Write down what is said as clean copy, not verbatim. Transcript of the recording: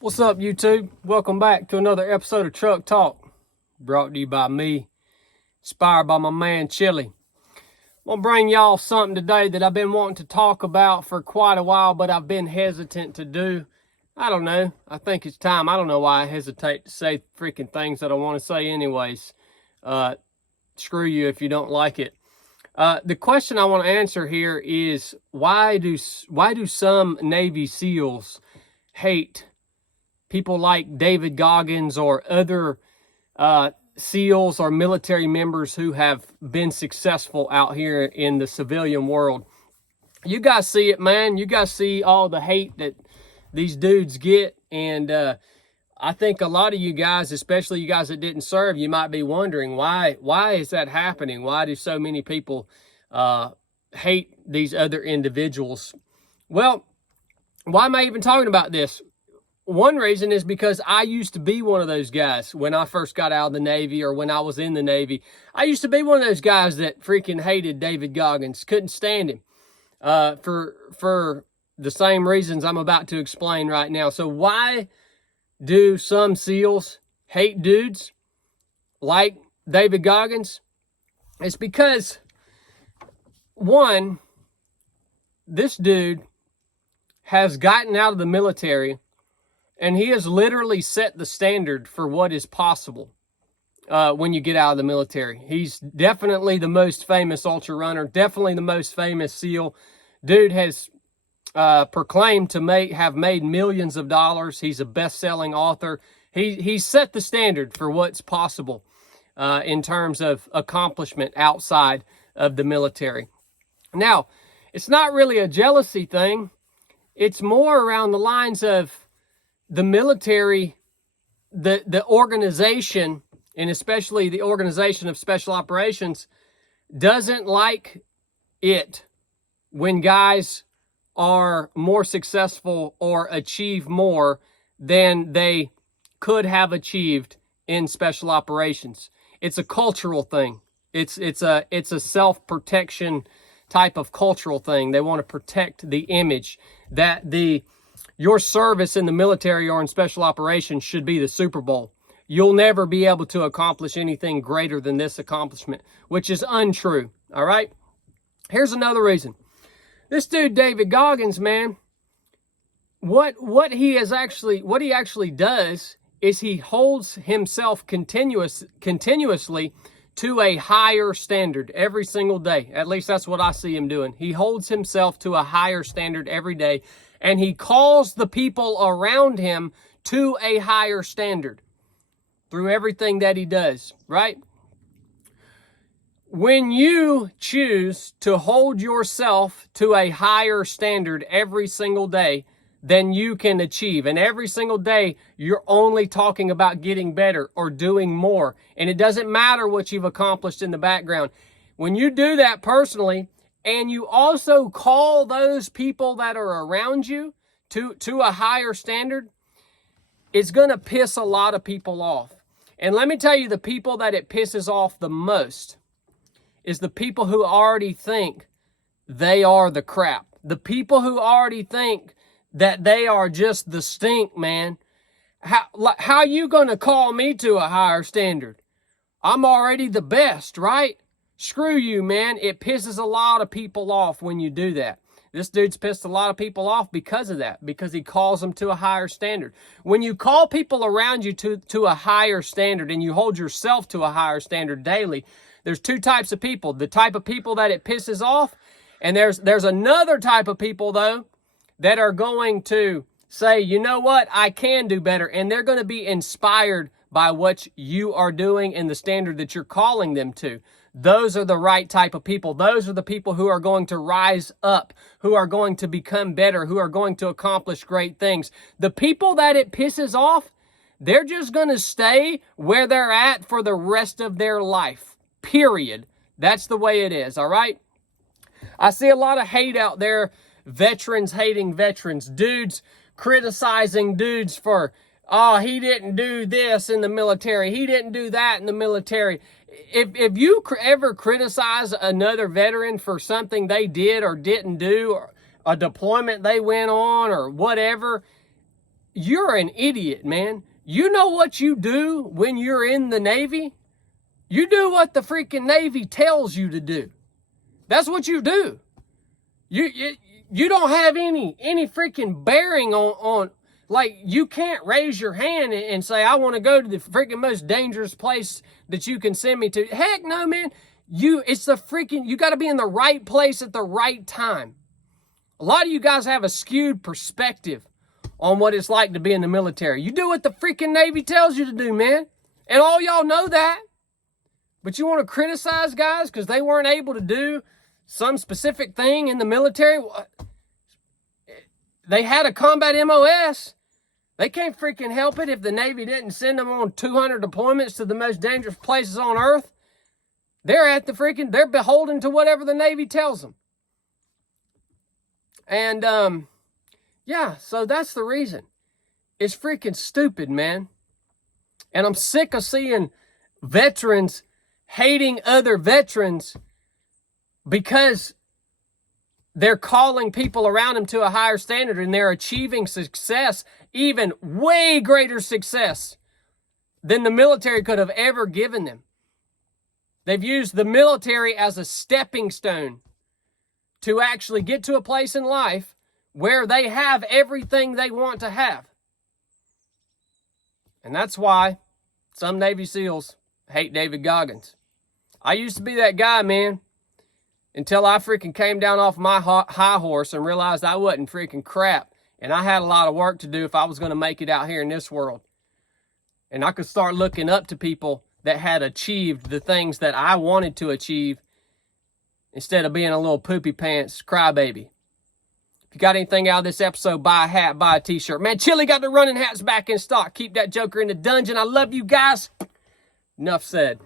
What's up, YouTube? Welcome back to another episode of Truck Talk, brought to you by me, inspired by my man Chili. I'm gonna bring y'all something today that I've been wanting to talk about for quite a while, but I've been hesitant to do. I don't know. I think it's time. I don't know why I hesitate to say freaking things that I want to say anyways. Screw you if you don't like it. The question I want to answer here is why do some Navy SEALs hate people like David Goggins or other SEALs or military members who have been successful out here in the civilian world? You guys see it, man. You guys see all the hate that these dudes get. And I think a lot of you guys, especially you guys that didn't serve, you might be wondering, why is that happening? Why do so many people hate these other individuals? Well, why am I even talking about this? One reason is because I used to be one of those guys when I first got out of the Navy, or when I was in the Navy. I used to be one of those guys that freaking hated David Goggins, couldn't stand him for the same reasons I'm about to explain right now. So why do some SEALs hate dudes like David Goggins? It's because, one, this dude has gotten out of the military and he has literally set the standard for what is possible when you get out of the military. He's definitely the most famous ultra runner, definitely the most famous SEAL. Dude has proclaimed to have made millions of dollars. He's a best-selling author. He's set the standard for what's possible in terms of accomplishment outside of the military. Now, it's not really a jealousy thing. It's more around the lines of the military, the organization, and especially the Organization of Special Operations, doesn't like it when guys are more successful or achieve more than they could have achieved in special operations. It's a cultural thing. It's a self-protection type of cultural thing. They want to protect the image that your service in the military or in special operations should be the Super Bowl. You'll never be able to accomplish anything greater than this accomplishment, which is untrue. All right? Here's another reason. This dude, David Goggins, man, what he actually does is he holds himself continuously to a higher standard every single day. At least that's what I see him doing. He holds himself to a higher standard every day, and he calls the people around him to a higher standard through everything that he does, right? When you choose to hold yourself to a higher standard every single day than you can achieve, and every single day you're only talking about getting better or doing more, and it doesn't matter what you've accomplished in the background. When you do that personally, and you also call those people that are around you to a higher standard, it's going to piss a lot of people off. And let me tell you, the people that it pisses off the most is the people who already think they are the crap. The people who already think that they are just the stink, man. How you going to call me to a higher standard? I'm already the best, right? Screw you, man. It pisses a lot of people off when you do that. This dude's pissed a lot of people off because of that, because he calls them to a higher standard. When you call people around you to a higher standard and you hold yourself to a higher standard daily, there's two types of people. The type of people that it pisses off, and there's another type of people, though, that are going to say, you know what, I can do better, and they're going to be inspired by what you are doing and the standard that you're calling them to. Those are the right type of people. Those are the people who are going to rise up, who are going to become better, who are going to accomplish great things. The people that it pisses off, they're just going to stay where they're at for the rest of their life, period. That's the way it is, all right? I see a lot of hate out there, veterans hating veterans, dudes criticizing dudes for, oh, he didn't do this in the military, he didn't do that in the military. If you ever criticize another veteran for something they did or didn't do, or a deployment they went on or whatever, you're an idiot, man. You know what you do when you're in the Navy? You do what the freaking Navy tells you to do. That's what you do. You don't have any freaking bearing on like, you can't raise your hand and say, I want to go to the freaking most dangerous place that you can send me to. Heck no, man. You got to be in the right place at the right time. A lot of you guys have a skewed perspective on what it's like to be in the military. You do what the freaking Navy tells you to do, man. And all y'all know that. But you want to criticize guys because they weren't able to do some specific thing in the military? They had a combat MOS. They can't freaking help it if the Navy didn't send them on 200 deployments to the most dangerous places on earth. They're beholden to whatever the Navy tells them. And, yeah, so that's the reason. It's freaking stupid, man. And I'm sick of seeing veterans hating other veterans because they're calling people around them to a higher standard and they're achieving success, even way greater success than the military could have ever given them. They've used the military as a stepping stone to actually get to a place in life where they have everything they want to have. And that's why some Navy SEALs hate David Goggins. I used to be that guy, man, until I freaking came down off my high horse and realized I wasn't freaking crap. And I had a lot of work to do if I was going to make it out here in this world. And I could start looking up to people that had achieved the things that I wanted to achieve instead of being a little poopy pants crybaby. If you got anything out of this episode, buy a hat, buy a t-shirt. Man, Chili got the running hats back in stock. Keep that joker in the dungeon. I love you guys. Enough said.